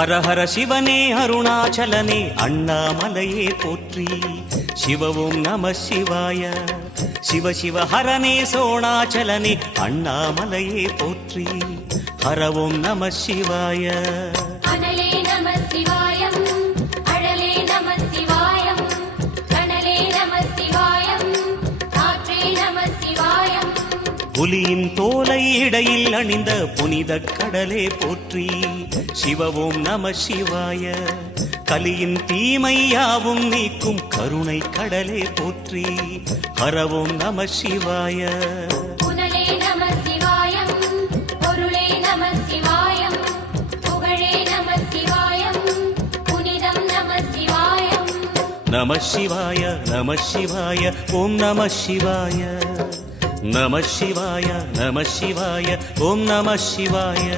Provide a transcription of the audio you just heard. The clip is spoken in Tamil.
ஹர ஹர சிவனே அருணாச்சலனே அண்ணாமலையே போற்றி. சிவ ஓம் நம சிவாய. சிவ சிவ ஹரனே சோணாச்சலனே அண்ணாமலையே போற்றி. ஹர ஓம் நம சிவாய. அனலே நம சிவாயம், அழலே நம சிவாயம், கனலே நம சிவாயம், காற்றே நம சிவாயம். புலியின் தோலை இடையில் அணிந்த புனித கடலே போற்றி. சிவ ஓம் நம சிவாய. கலியின் தீமையாவும் நீக்கும் கருணை கடலே போற்றி. ஹர ஓம் நம சிவாய. புனலே நம சிவாயம், பொருளே நம சிவாயம், புகழே நம சிவாயம், புனிதம் நம சிவாயம். நம சிவாய நம சிவாய ஓம் நம சிவாய. நம சிவாய நம சிவாய ஓம் நம சிவாய.